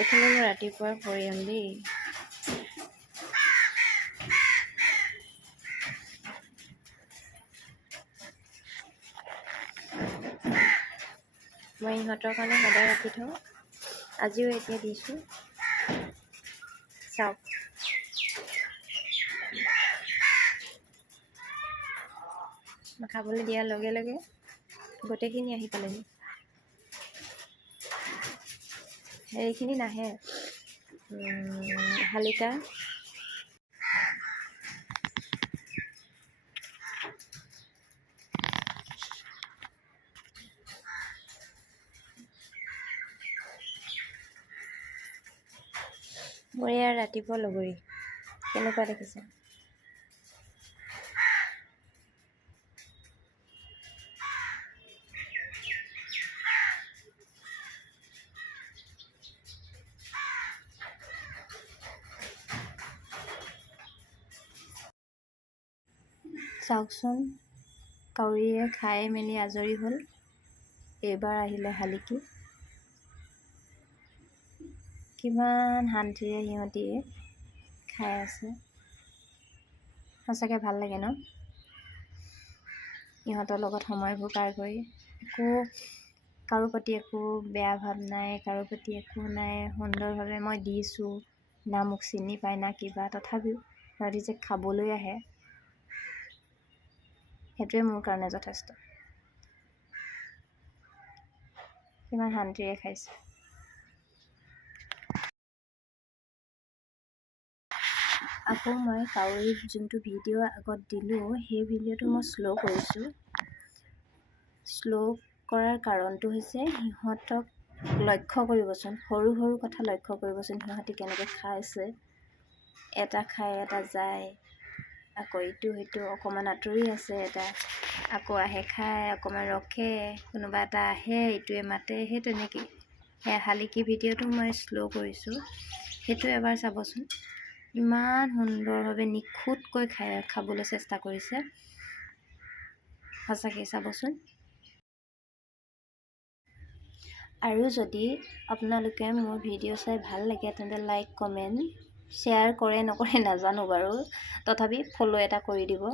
এইখিনি মই ৰাতিপুৱা কৰিম দেই। মই ইহঁতৰ কাৰণে সদায় ৰাখি থওঁ, আজিও এতিয়া দিছোঁ। চাওক মই খাবলৈ দিয়াৰ লগে লগে গোটেইখিনি আহি পালেহি। এইখিনি নাহে, শালিকা মোৰ ইয়াৰ ৰাতিপুৱা লগৰী কেনেকুৱা দেখিছে। চাওকচোন, কাউৰীয়ে খাই মেলি আজৰি হ'ল। এইবাৰ আহিলে শালিকি। কিমান শান্তিৰে সিহঁতি খাই আছে, সঁচাকৈ ভাল লাগে ন ইহঁতৰ লগত সময়বোৰ পাৰ কৰি। কাৰো প্ৰতি একো বেয়া ভাৱ নাই, কাৰো প্ৰতি একো নাই। সুন্দৰভাৱে মই দিছোঁ, না মোক চিনি পায় না কিবা, তথাপিও সিহঁতি যে খাবলৈ আহে, সেইটোৱে মোৰ কাৰণে যথেষ্ট। কিমান শান্তিৰে খাইছে। আকৌ মই কাউৰীক যোনটো ভিডিঅ' আগত দিলোঁ, সেই ভিডিঅ'টো মই শ্ল' কৰিছোঁ। শ্ল' কৰাৰ কাৰণটো হৈছে সিহঁতক লক্ষ্য কৰিবচোন, সৰু সৰু কথা লক্ষ্য কৰিবচোন, সিহঁতি কেনেকৈ খাইছে। এটা খাই এটা যায়, আকৌ ইটো সিটো অকণমান আঁতৰি আছে, এটা আকৌ আহে খাই, অকণমান ৰখে, কোনোবা এটা আহে, ইটোৱে মাতে, সেই তেনেকৈ। সেই শালিকি ভিডিঅ'টো মই শ্ল' কৰিছোঁ, সেইটো এবাৰ চাবচোন। ইমান সুন্দৰভাৱে নিখুঁতকৈ খাবলৈ চেষ্টা কৰিছে, সঁচাকৈ চাবচোন। আৰু যদি আপোনালোকে মোৰ ভিডিঅ' চাই ভাল লাগে তেন্তে লাইক, কমেণ্ট, শ্বেয়াৰ কৰে নকৰে নাজানো বাৰু, তথাপি ফ'ল' এটা কৰি দিব।